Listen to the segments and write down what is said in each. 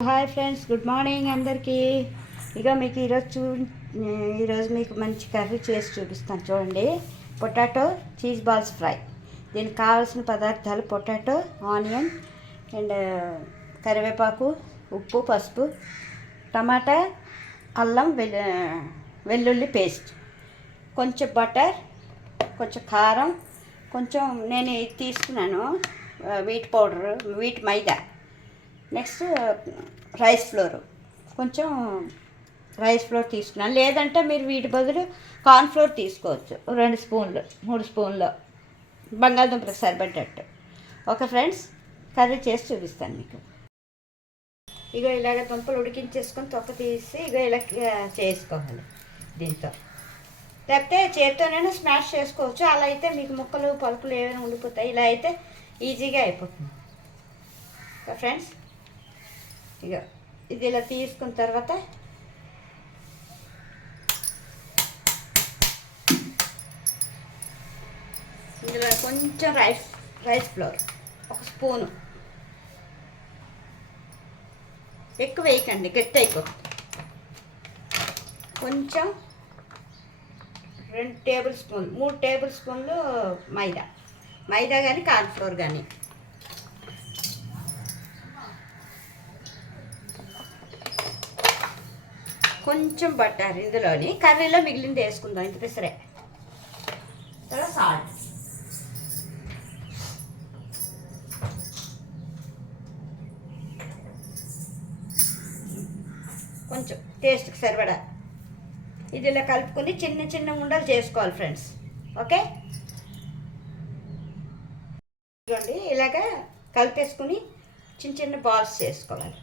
Hi friends, good morning అందరికీ. ఇక మీకు ఈరోజు మీకు మంచి కర్రీ చేసి చూపిస్తాను చూడండి. Potato cheese balls fry. దీనికి కావాల్సిన పదార్థాలు పొటాటో, ఆనియన్ అండ్ కరివేపాకు, ఉప్పు, పసుపు, టమాటా, అల్లం వెల్లుల్లి పేస్ట్, కొంచెం బటర్, కొంచెం కారం, కొంచెం నేను తీసుకున్నాను వీట్ పౌడర్, వీట్ మైదా, నెక్స్ట్ రైస్ ఫ్లోర్, కొంచెం రైస్ ఫ్లోర్ తీసుకున్నాను. లేదంటే మీరు వీటి బదులు కార్న్ ఫ్లోర్ తీసుకోవచ్చు. 2 స్పూన్లు 3 స్పూన్లు బంగాళదుంపలకు సరిపడ్డట్టు. ఓకే ఫ్రెండ్స్, కర్రీ చేసి చూపిస్తాను మీకు. ఇగో ఇలాగ దుంపలు ఉడికించేసుకొని తొక్క తీసి ఇగో ఇలా చేసుకోవాలి దీంతో. లేకపోతే చేతితోనైనా స్మాష్ చేసుకోవచ్చు. అలా అయితే మీకు ముక్కలు పలుకులు ఏమైనా ఉండిపోతాయి. ఇలా అయితే ఈజీగా అయిపోతుంది. ఫ్రెండ్స్, ఇక ఇది ఇలా తీసుకున్న తర్వాత ఇందులో కొంచెం రైస్ ఫ్లోర్ 1 స్పూను, ఎక్కువ వేయకండి, గట్టి అయిపోతుంది. కొంచెం 2 టేబుల్ స్పూన్లు 3 టేబుల్ స్పూన్లు మైదా కానీ కార్న్ ఫ్లోర్ కానీ, కొంచెం బటర్. ఇందులోని కర్రీలో మిగిలింది వేసుకుందాం, ఇంత పిసరే. తర్వాత సాల్ట్, కొంచెం టేస్ట్కి సరిపడా. ఇది ఇలా కలుపుకొని చిన్న చిన్న ఉండలు చేసుకోవాలి ఫ్రెండ్స్. ఓకే, ఇదిగోండి ఇలాగా కలిపేసుకుని చిన్న చిన్న బాల్స్ చేసుకోవాలి.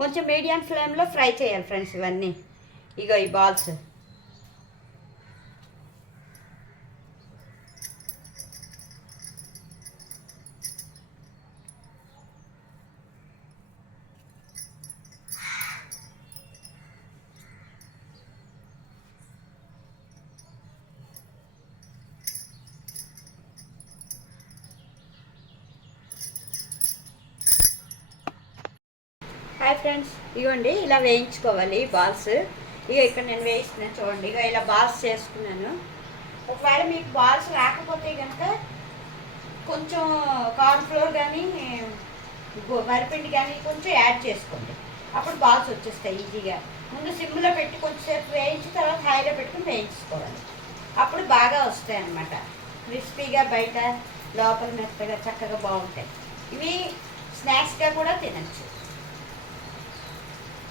కొంచెం మీడియం ఫ్లేమ్లో ఫ్రై చేయాలి ఫ్రెండ్స్ ఇవన్నీ. ఇగో ఈ బాల్స్ హాయ్ ఫ్రెండ్స్, ఇవ్వండి ఇలా వేయించుకోవాలి బాల్స్. ఇక ఇక్కడ నేను వేయిస్తున్నాను చూడండి. ఇక ఇలా బాల్స్ చేసుకున్నాను. ఒకవేళ మీకు బాల్స్ రాకపోతే కనుక కొంచెం కార్న్ ఫ్లోర్ కానీ వరిపిండి కానీ కొంచెం యాడ్ చేసుకోండి. అప్పుడు బాల్స్ వచ్చేస్తాయి ఈజీగా. ముందు సిమ్లో పెట్టి కొంచెంసేపు వేయించి తర్వాత హైలో పెట్టుకుని వేయించుకోవాలి. అప్పుడు బాగా వస్తాయి అన్నమాట. క్రిస్పీగా, బయట లోపల మెత్తగా చక్కగా బాగుంటాయి. ఇవి స్నాక్స్గా కూడా తినచ్చు.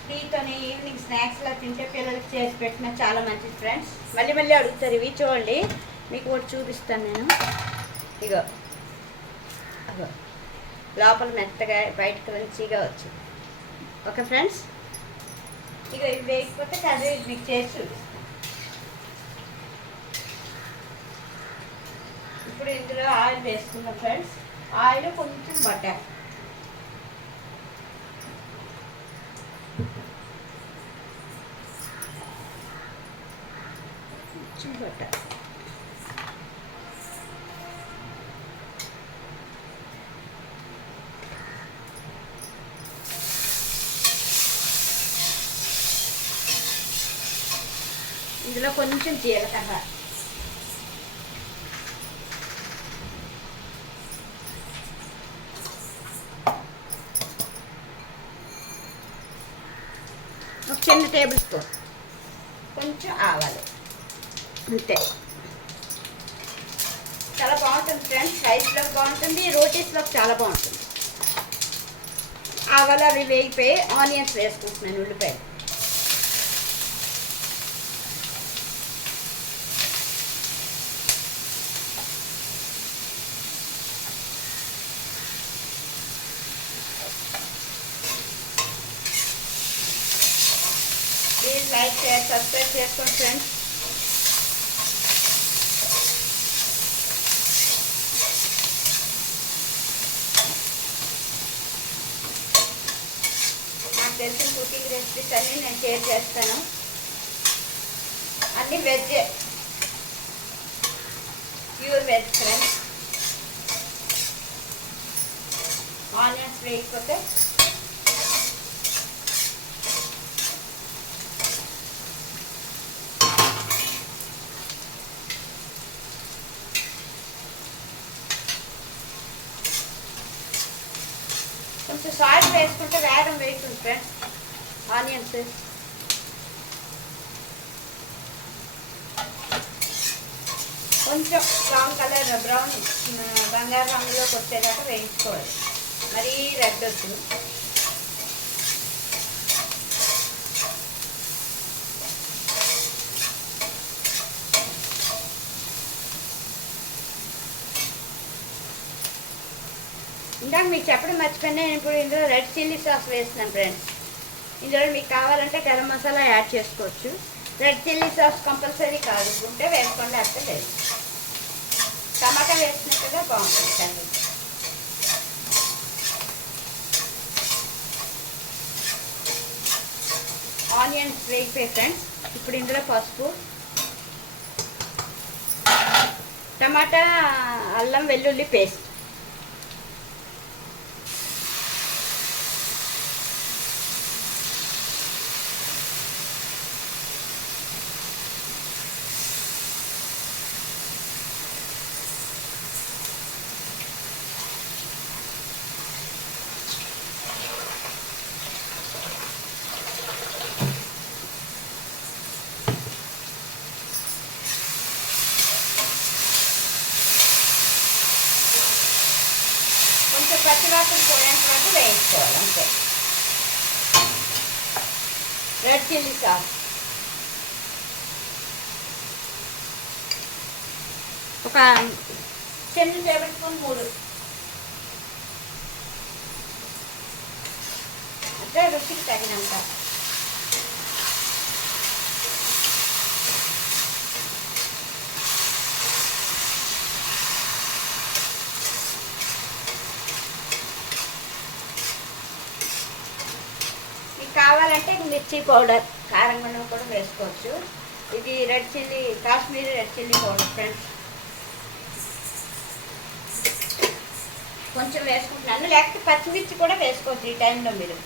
టీతోని ఈవినింగ్ స్నాక్స్లా తింటే పిల్లలకి చేసి పెట్టినా చాలా మంచిది ఫ్రెండ్స్. మళ్ళీ మళ్ళీ అడుగుతారు. ఇవి చూడండి, మీకు ఒకటి చూపిస్తాను నేను. ఇగో అగో లోపల మెత్తగా బయట క్రంచీగా వచ్చింది. ఓకే ఫ్రెండ్స్, ఇక ఇవి వేయకపోతే కర్రీ మీకు చేసి చూపిస్తాను. ఇప్పుడు ఇందులో ఆయిల్ వేసుకుందాం ఫ్రెండ్స్. ఆయిల్ కొంచెం బటర్, బటర్, ఇందులో కొంచెం జీలకర్ర, ఒక చిన్న టేబుల్ స్పూన్ కొంచెం ఆవాలు, అంతే. చాలా బాగుంటుంది ఫ్రెండ్స్. రైస్లోకి బాగుంటుంది, రోటీస్లోకి చాలా బాగుంటుంది. ఆవాలు అవి వేగిపోయి ఆనియన్స్ వేసుకుంటున్నాను, ఉల్లిపాయలు. ప్లీజ్ లైక్ షేర్ సబ్స్క్రైబ్ చేసుకోండి ఫ్రెండ్స్. నాకు తెలిసిన కుకింగ్ రెసిపీస్ అన్నీ నేను షేర్ చేస్తాను. అన్నీ వెజ్జే. Waste friends. ఆనియన్స్ వేయకపోతే కొంచెం సాల్ట్ వేసుకుంటే వేగం వేస్తుంది ఫ్రెండ్స్. ఆనియన్స్ కొంచెం బ్రౌన్ కలర్ బంగారు రంగులోకి వచ్చేదాకా వేయించుకోవాలి. మరీ రెడ్ వద్దు. ఇందాక మీకు చెప్పడం మర్చిపోయినా, నేను ఇప్పుడు ఇందులో రెడ్ చిల్లీ సాస్ వేస్తున్నాను ఫ్రెండ్స్. ఇందులో మీకు కావాలంటే గరం మసాలా యాడ్ చేసుకోవచ్చు. రెడ్ చిల్లీ సాస్ కంపల్సరీ కాదు, ఉంటే వేసుకోండి, లేకపోతే లేదు. టమాటా వేసినట్టుగా బాగుంటుంది కర్రీ. ఆనియన్స్ వేగిపోయి ఫ్రెండ్స్. ఇప్పుడు ఇందులో పసుపు, టమాటా, అల్లం వెల్లుల్లి పేస్ట్, కొంచెం పచ్చివాసన పోయేంత వరకు వేయించుకోవాలి అంతే. రెడ్ చిల్లీ సాస్ ఒక 10 టేబుల్ స్పూన్, 3 అంటే రుచికి తగినంత. కావాలంటే మిర్చి పౌడర్, కారం గుండం కూడా వేసుకోవచ్చు. ఇది red chilli, Kashmiri red chilli powder friends. కొంచెం వేసుకుంటున్నాను, లేకపోతే పచ్చిమిర్చి కూడా వేసుకోవచ్చు ఈ టైంలో మీరు.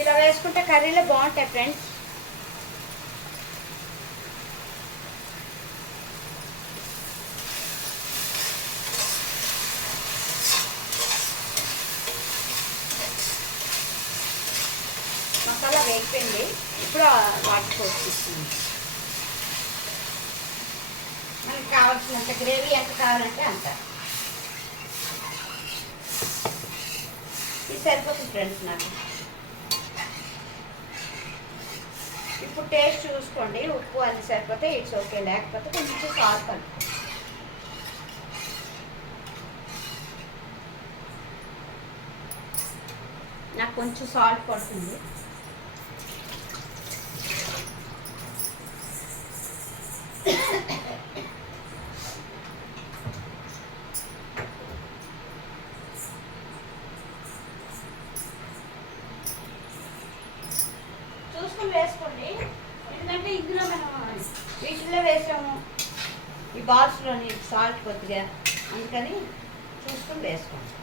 ఇలా వేసుకుంటే కర్రీలో బాగుంటాయి ఫ్రెండ్స్. మసాలా వేగిపోయింది, ఇప్పుడు వాటర్ పోసుకుంటుంది. మనకి కావాల్సినంత గ్రేవీ ఎంత కావాలంటే అంత. ఇది సరిపోతుంది ఫ్రెండ్స్ నాకు. ఇప్పుడు టేస్ట్ చూసుకోండి, ఉప్పు అన్ని సరిపోతే ఇట్స్ ఓకే, లేకపోతే కొంచెం సాల్ట్ కలుపు. నాకు కొంచెం సాల్ట్ పడుతుంది. చూసుకుని వేసుకోండి, ఎందుకంటే ఇందులో మనం వీటిల్లో వేసాము, ఈ బాల్స్లోని సాల్ట్ కొద్దిగా, అందుకని చూసుకుని వేసుకోండి.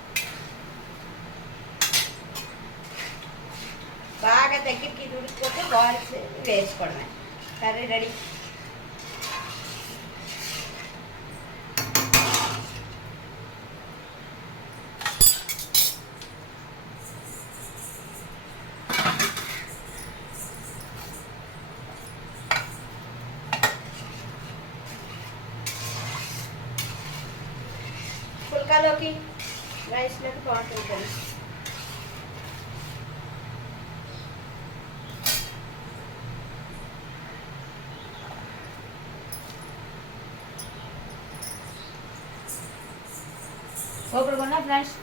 బాగా దగ్గరికి ఉడికిపోతే బాల్స్ వేసుకోవడమే. Curry ready. పుల్కాలోకి, రైస్లోకి బాగుంటుంది. ఒకరు కొన్నా ఫ్రెండ్స్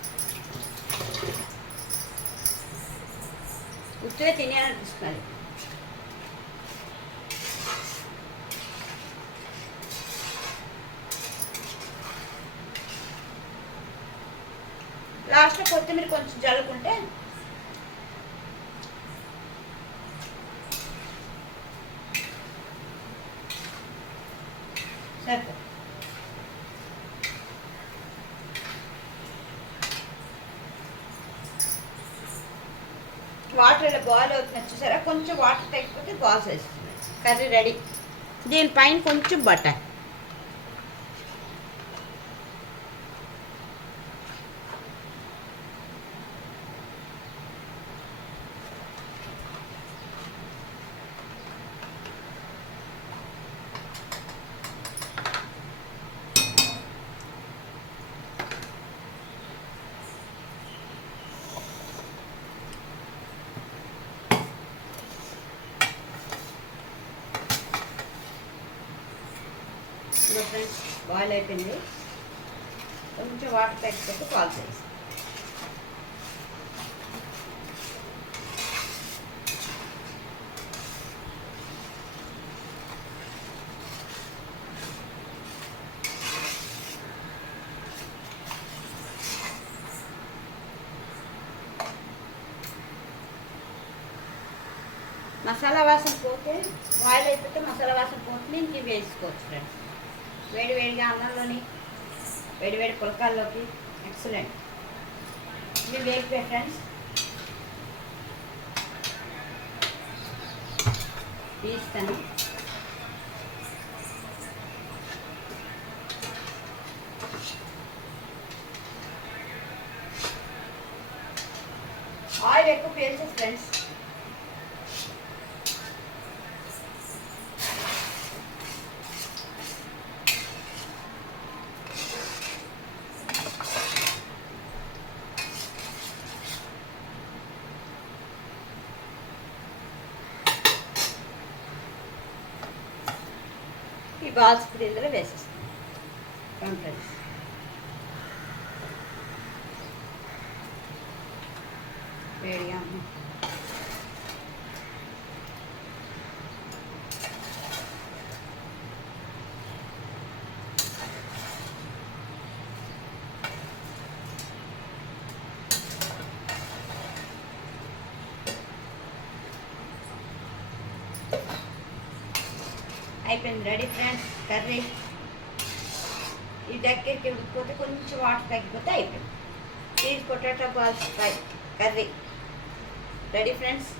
ఉత్తిగా తినేయాలనిపిస్తుంది. లాస్ట్లో కొత్తిమీర కొంచెం జల్లుకుంటే సరిపోతుంది. వాటర్ ఇలా బాయిల్ అవుతుంది వచ్చేసరా, కొంచెం వాటర్ తగ్గిపోతే బాల్స్ వేస్తుంది. Curry ready. దీనిపైన కొంచెం బటర్. ఫ్రెండ్స్ బాయిల్ అయిపోయింది. కొంచెం వాటర్ తగ్గిపోతే బాల్స్ వేసి మసాలా వాసన పోతే, బాయిల్ అయిపోతే మసాలా వాసన పోతే ఇంక వేసుకోవచ్చు ఫ్రెండ్స్. వేడి వేడిగా అన్నంలోని, వేడి వేడి పులకాల్లోకి ఎక్సలెంట్. ఇవి వేగిపోయి ఫ్రెండ్స్ తీస్తాను. ఆయిల్ ఎక్కువ పీల్చదు ఫ్రెండ్స్. ఈ బాల్స్ ఇప్పుడు ఇందులో వేసేస్తాం ఫ్రెండ్స్. వేడిగా అయిపోయింది. Ready friends curry. ఈ దగ్గరికి ఉడికిపోతే కొంచెం వాటర్ తగ్గిపోతే అయిపోయింది. Cheese potato balls fry curry ready friends.